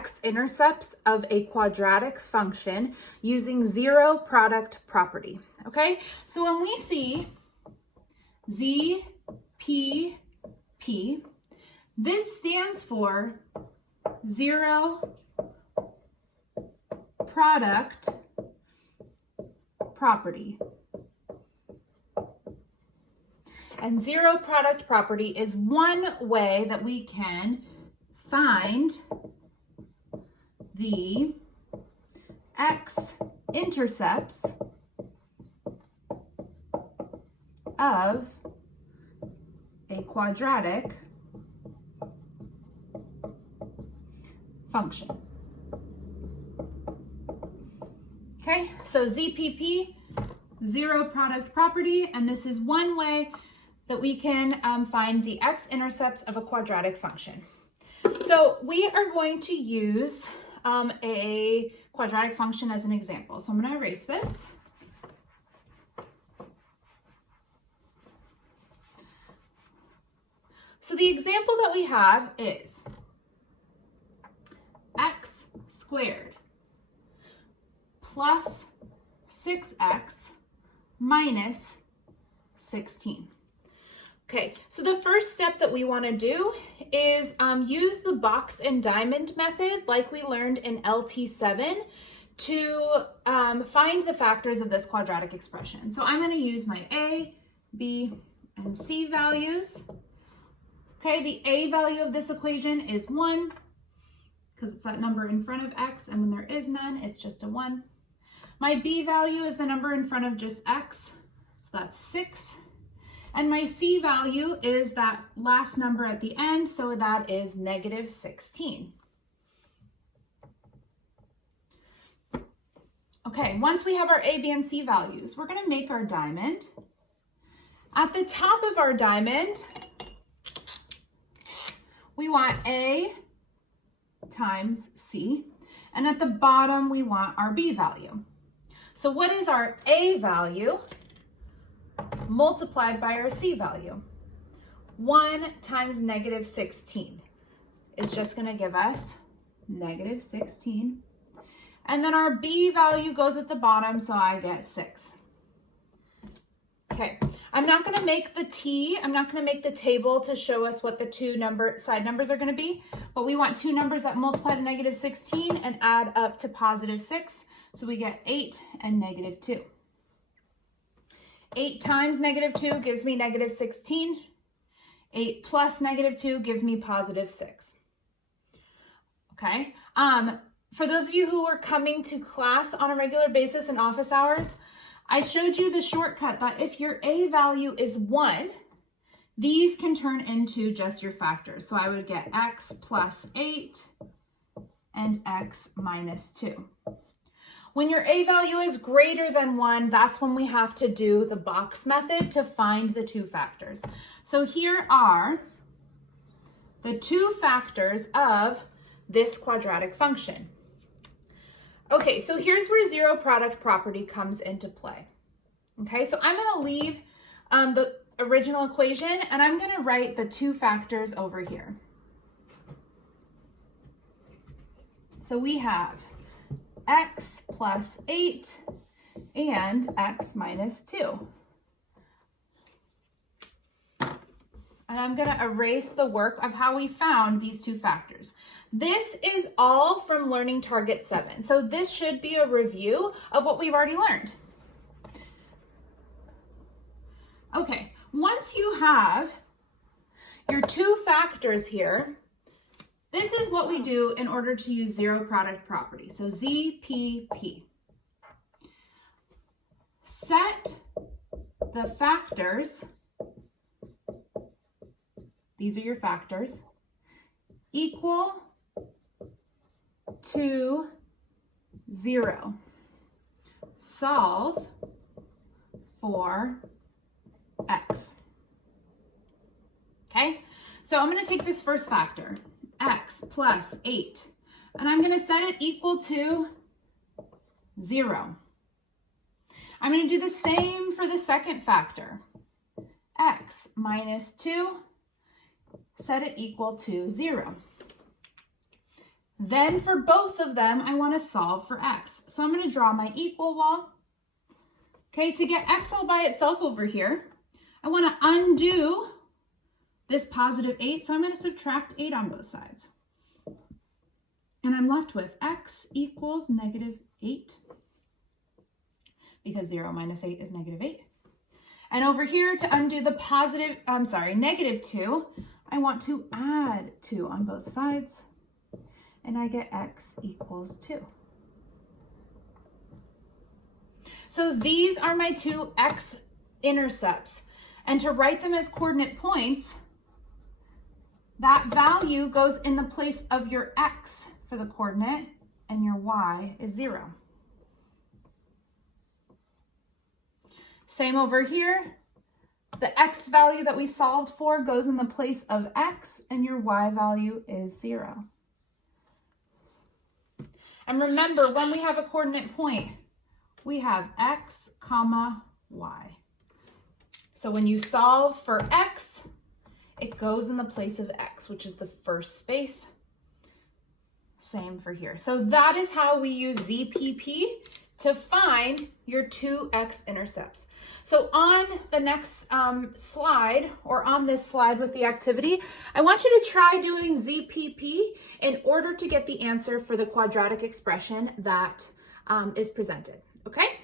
x-intercepts of a quadratic function using zero product property. Okay, so when we see ZPP, this stands for zero product property. And zero product property is one way that we can find the x-intercepts of a quadratic function. Okay, so ZPP, zero product property, and this is one way that we can find the x-intercepts of a quadratic function. So we are going to use a quadratic function as an example. So I'm going to erase this. So the example that we have is x squared plus 6x minus 16. Okay, so the first step that we want to do is use the box and diamond method like we learned in LT7 to find the factors of this quadratic expression. So I'm going to use my A, B, and C values. Okay, the A value of this equation is 1 because it's that number in front of x, and when there is none, it's just a 1. My B value is the number in front of just x, so that's 6. And my C value is that last number at the end, so that is negative 16. Okay, once we have our A, B, and C values, we're going to make our diamond. At the top of our diamond, we want A times C, and at the bottom, we want our B value. So what is our A value multiplied by our C value? 1 times negative 16 is just going to give us negative 16. And then our B value goes at the bottom, so I get 6. Okay, I'm not going to make the I'm not going to make the table to show us what the two side numbers are going to be, but we want two numbers that multiply to negative 16 and add up to positive 6. So we get 8 and negative 2. 8 times negative 2 gives me negative 16. 8 plus negative 2 gives me positive 6. Okay. For those of you who are coming to class on a regular basis in office hours, I showed you the shortcut that if your A value is 1, these can turn into just your factors. So I would get x plus 8 and x minus 2. When your A value is greater than 1, that's when we have to do the box method to find the two factors. So here are the two factors of this quadratic function. Okay, so here's where zero product property comes into play. Okay, so I'm going to leave the original equation and I'm going to write the two factors over here. So we have x plus 8 and x minus 2. And I'm going to erase the work of how we found these two factors. This is all from Learning Target 7. So this should be a review of what we've already learned. Okay, once you have your two factors here, this is what we do in order to use zero product property. So ZPP. Set the factors, these are your factors, equal to 0. Solve for x. Okay, so I'm going to take this first factor, x plus 8, and I'm going to set it equal to 0. I'm going to do the same for the second factor, x minus 2, set it equal to 0. Then for both of them, I want to solve for x. So I'm going to draw my equal wall. Okay, to get x all by itself over here, I want to undo this positive 8, so I'm going to subtract 8 on both sides. And I'm left with x equals -8, because 0 minus 8 is -8. And over here, to undo the -2, I want to add 2 on both sides, and I get x equals 2. So these are my two x-intercepts. And to write them as coordinate points, that value goes in the place of your x for the coordinate, and your y is 0. Same over here. The x value that we solved for goes in the place of x, and your y value is 0. And remember, when we have a coordinate point, we have x, comma, y. So when you solve for x, it goes in the place of x, which is the first space. Same for here. So that is how we use ZPP to find your two x-intercepts. So on the next slide, or on this slide with the activity, I want you to try doing ZPP in order to get the answer for the quadratic expression that is presented, okay?